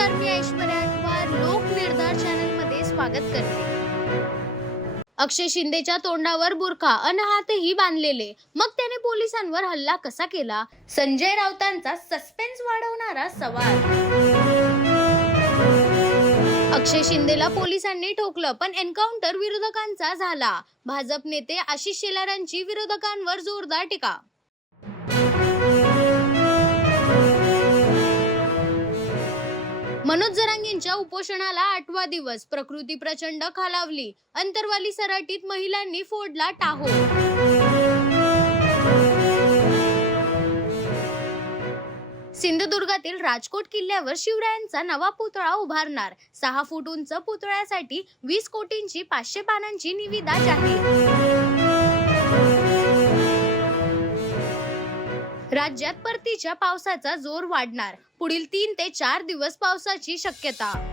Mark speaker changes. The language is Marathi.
Speaker 1: नमस्कार मी ऐश्वर्या अटवार लोक निर्धार चॅनलमध्ये स्वागत करते. अक्षय शिंदेच्या तोंडावर बुरखा अनहातही बांधलेले. मग त्याने पोलिसांवर हल्ला कसा केला? संजय राऊतांचा सस्पेन्स वाढवणारा सवाल. अक्षय शिंदेला पोलिसांनी ठोकलं पण एन्काउंटर विरोधकांचा झाला. भाजप नेते आशिष शेलारांची विरोधकांवर जोरदार टीका. मनोज जरांगींच्या उपोषणाला आठवा दिवस प्रकृती प्रचंड खालावली. अंतरवाली सराटीत महिलांनी फोडला टाहो. सिंधुदुर्गातील राजकोट किल्ल्यावर शिवरायांचा नवा पुतळा उभारणार. सहा फूट उंच पुतळ्यासाठी वीस कोटींची पाचशे पानांची निविदा जाहीर. राज्यात परतीच्या पावसाचा जोर वाढणार. पुढील तीन ते चार दिवस पावसाची शक्यता.